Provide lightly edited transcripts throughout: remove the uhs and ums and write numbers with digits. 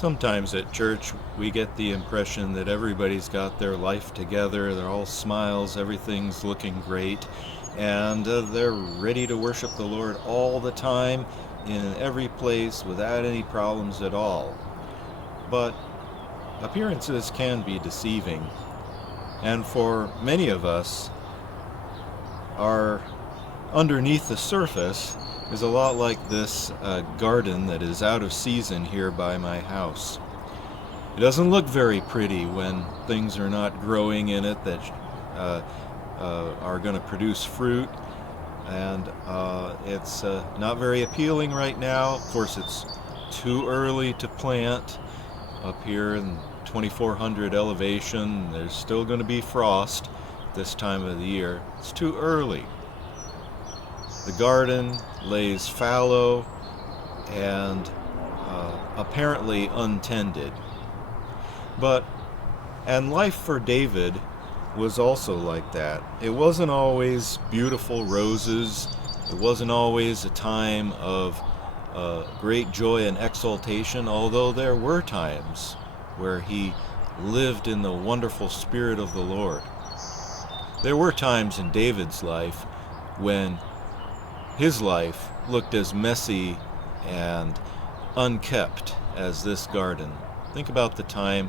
Sometimes at church we get the impression that everybody's got their life together, they're all smiles, everything's looking great, and they're ready to worship the Lord all the time in every place without any problems at all. But appearances can be deceiving, and for many of us, our underneath the surface is a lot like this garden that is out of season here by my house. It doesn't look very pretty when things are not growing in it that are going to produce fruit, and it's not very appealing right now. Of course, it's too early to plant up here in 2400 elevation. There's still going to be frost this time of the year. It's too early. The garden lays fallow and apparently untended. And life for David was also like that. It wasn't always beautiful roses. It wasn't always a time of great joy and exultation, although there were times where he lived in the wonderful Spirit of the Lord. There were times in David's life when his life looked as messy and unkept as this garden. Think about the time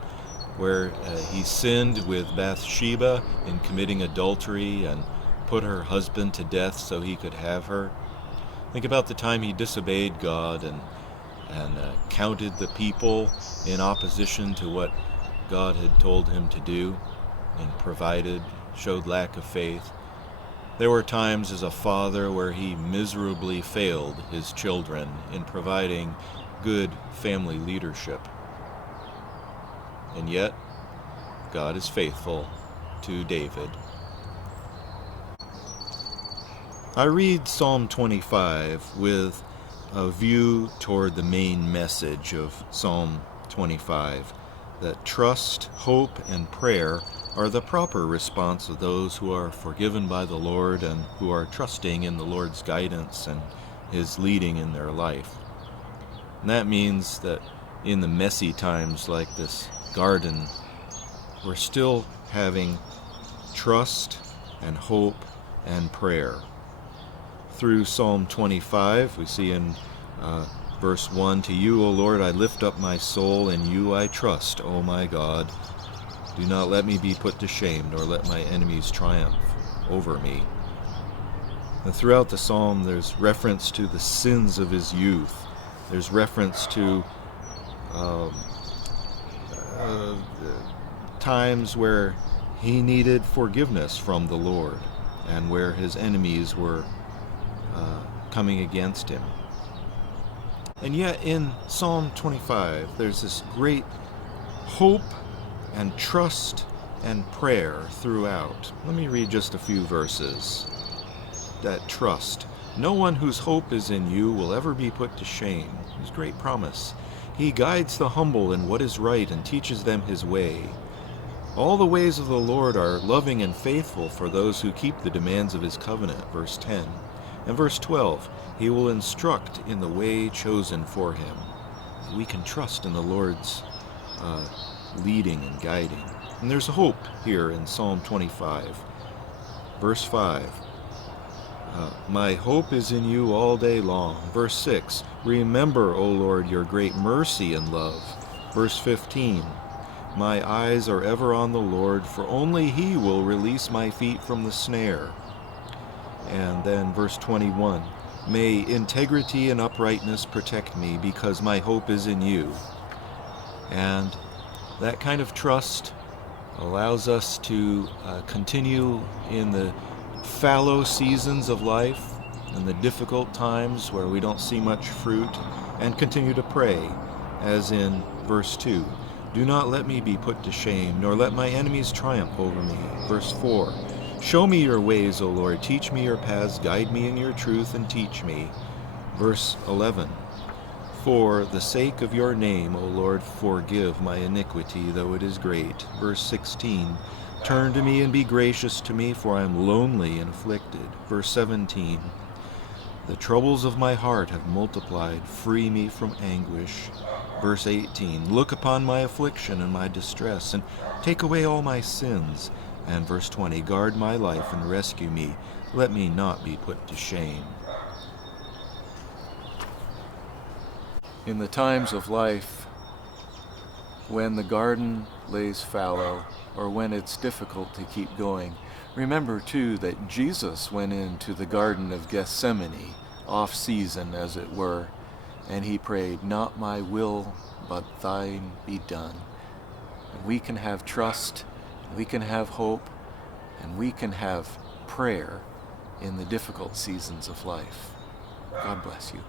where he sinned with Bathsheba in committing adultery and put her husband to death so he could have her. Think about the time he disobeyed God and counted the people in opposition to what God had told him to do and showed lack of faith. There were times as a father where he miserably failed his children in providing good family leadership. And yet, God is faithful to David. I read Psalm 25 with a view toward the main message of Psalm 25, that trust, hope, and prayer are the proper response of those who are forgiven by the Lord and who are trusting in the Lord's guidance and His leading in their life. And that means that in the messy times like this garden, we're still having trust and hope and prayer. Through Psalm 25, we see in verse 1, "To you, O Lord, I lift up my soul, in you I trust, O my God. Do not let me be put to shame, nor let my enemies triumph over me." And throughout the psalm, there's reference to the sins of his youth. There's reference to times where he needed forgiveness from the Lord and where his enemies were coming against him. And yet in Psalm 25, there's this great hope and trust and prayer throughout. Let me read just a few verses. That trust. "No one whose hope is in you will ever be put to shame." His great promise. "He guides the humble in what is right and teaches them his way. All the ways of the Lord are loving and faithful for those who keep the demands of his covenant." Verse 10. And verse 12. "He will instruct in the way chosen for him." We can trust in the Lord's leading and guiding. And there's hope here in Psalm 25. Verse 5. "My hope is in you all day long." Verse 6. "Remember, O Lord, your great mercy and love." Verse 15. "My eyes are ever on the Lord, for only he will release my feet from the snare." And then verse 21. "May integrity and uprightness protect me, because my hope is in you." And that kind of trust allows us to continue in the fallow seasons of life and the difficult times where we don't see much fruit, and continue to pray, as in verse 2. "Do not let me be put to shame, nor let my enemies triumph over me." Verse 4. "Show me your ways, O Lord, teach me your paths, guide me in your truth and teach me." Verse 11. "For the sake of your name, O Lord, forgive my iniquity, though it is great." Verse 16. "Turn to me and be gracious to me, for I am lonely and afflicted." Verse 17. The troubles of my heart have multiplied. Free me from anguish. Verse 18, look upon my affliction and my distress, and take away all my sins. And verse 20, guard my life and rescue me. Let me not be put to shame. In the times of life, when the garden lays fallow, or when it's difficult to keep going, remember too that Jesus went into the Garden of Gethsemane, off season as it were, and he prayed, not my will, but thine be done. And we can have trust, we can have hope, and we can have prayer in the difficult seasons of life. God bless you.